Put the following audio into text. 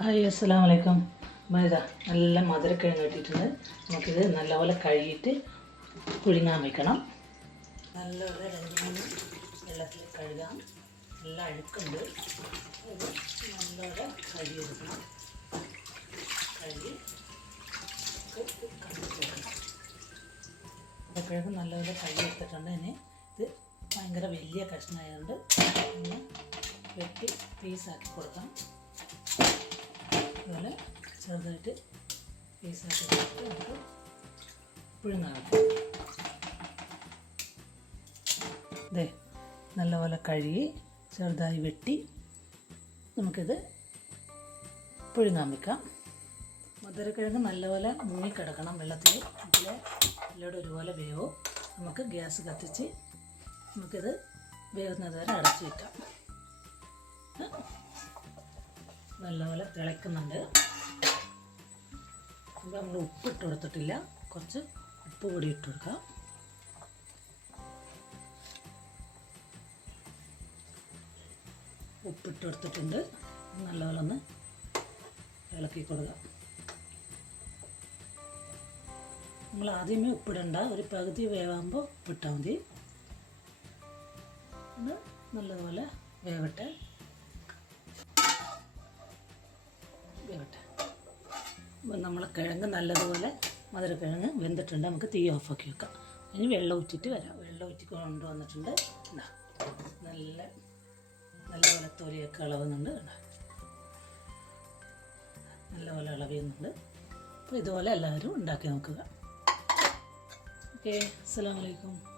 Hi അസ്സാം വലൈക്കും മൈദ നല്ല മധുരക്കിഴങ്ങ് കിട്ടിയിട്ടുണ്ട്. നമുക്കിത് നല്ലപോലെ കഴുകിയിട്ട് പുഴുങ്ങാൻ വയ്ക്കണം നല്ലപോലെ രണ്ട് മൂന്ന് വെള്ളത്തിൽ കഴുകാം. നല്ല അഴുക്കുണ്ട്. നല്ലപോലെ കഴുകിയെടുക്കണം. കഴുകി കിഴങ്ങ് നല്ലപോലെ കഴുകിയെടുത്തിട്ടുണ്ട്. ഇനി ഇത് ഭയങ്കര വലിയ കഷ്ണമായതുകൊണ്ട് ഇങ്ങനെ വെട്ടി പീസാക്കി കൊടുക്കാം. അതുപോലെ ചെറുതായിട്ട് പീസാക്കി നമുക്ക് പുഴുങ്ങാം ഇതേ നല്ലപോലെ കഴുകി ചെറുതായി വെട്ടി നമുക്കിത് പുഴുങ്ങാൻ വെക്കാം. മധുരക്കിഴങ്ങ് നല്ലപോലെ മുങ്ങിക്കിടക്കണം വെള്ളത്തിൽ. ഇതിൽ എല്ലാം ഒരുപോലെ വേവും. നമുക്ക് ഗ്യാസ് കത്തിച്ച് നമുക്കിത് വേവുന്നത് വരെ അടച്ചു വെക്കാം. നല്ലപോലെ തിളയ്ക്കുന്നുണ്ട്. ഇത് നമ്മൾ ഉപ്പിട്ട് കൊടുത്തിട്ടില്ല. കുറച്ച് ഉപ്പ് കൂടി ഇട്ട് കൊടുക്കാം. ഉപ്പിട്ട് കൊടുത്തിട്ടുണ്ട്. നല്ലപോലെ ഒന്ന് ഇളക്കി കൊടുക്കാം. നമ്മൾ ആദ്യമേ ഉപ്പിടണ്ട. ഒരു പകുതി വേവാകുമ്പോൾ ഉപ്പിട്ടാൽ മതി. ഇത് വേവട്ടെ വേവട്ടെ. നമ്മൾ കിഴങ്ങ് നല്ലതുപോലെ മധുരക്കിഴങ്ങ് വെന്തിട്ടുണ്ട്. നമുക്ക് തീ ഓഫാക്കി വെക്കാം. ഇനി വെള്ളം ഊറ്റിയിട്ട് വരാം. വെള്ളം ഊറ്റി കൊണ്ടുവന്നിട്ടുണ്ട്. ഇതാ. നല്ല നല്ലപോലെ തൊലിയൊക്കെ ഇളവുന്നുണ്ട്. നല്ലപോലെ ഇളവിയുന്നുണ്ട്. അപ്പോൾ ഇതുപോലെ എല്ലാവരും ഉണ്ടാക്കി നോക്കുക. ഓക്കെ. അസ്സാം വലൈക്കും